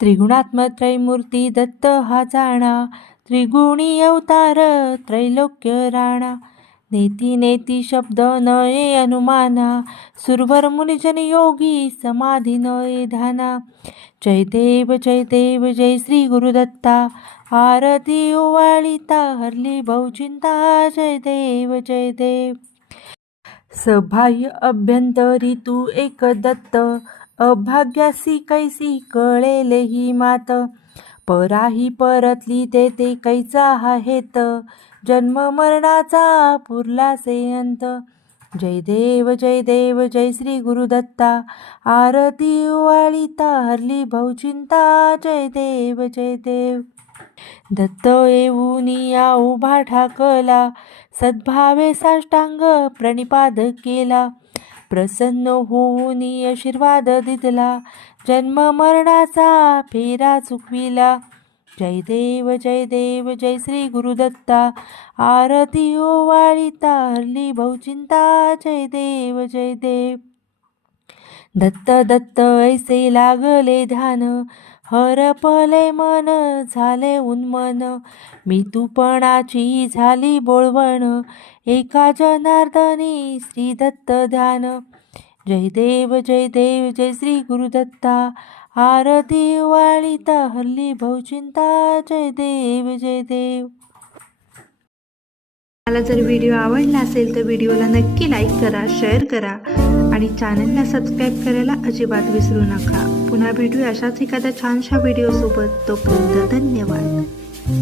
त्रिगुणात्मक त्रैमूर्ती दत्त हा जाणा. त्रिगुणी अवतार त्रैलोक्य राणा. नेती नेती शब्द नये अनुमाना. सुरवर मुनिजन योगी समाधी नये धाना. जय देव जय देव जय श्री गुरुदत्ता. आरती ओवाळिता हरली बहुचिंता जय देव जय देव. सबाह्य अभ्यंतरी तू एक दत्त. अभाग्यासी कैसी कळेले ही मात. पराही परतली ते ते कैचा हा हेत जन्म मरणाचा पुरलासे अंत जय देव जय देव जय श्री गुरुदत्ता. आरती वाळीता हरली भाऊचिंता जय देव जय देव. दत्त येऊनिया उभा ठाकला. सद्भावे साष्टांग प्रणिपाद केला. प्रसन्न होऊन आशीर्वाद दिदला जन्म मरणाचा फेरा चुकविला. जय देव जय देव जय श्री गुरुदत्ता. आरती ओवाळीता हरली बहुचिंता. जय देव जय देव. दत्त दत्त ऐसे लागले ध्यान. हरपले मन झाले उन्मन. मी तूपणाची झाली बोळवण. एका जनार्दनी श्री दत्त ध्यान. जय देव जय देव जय श्री गुरुदत्ता आरती वाळीता हल्ली बहुचिंता जय देव जय देव. मला जर व्हिडिओ आवडला असेल तर व्हिडिओला नक्की लाईक करा शेअर करा. आणि चॅनलला सबस्क्राईब करायला अजिबात विसरू नका. पुन्हा भेटूया अशाच एखाद्या छानशा व्हिडिओसोबत तोपर्यंत धन्यवाद.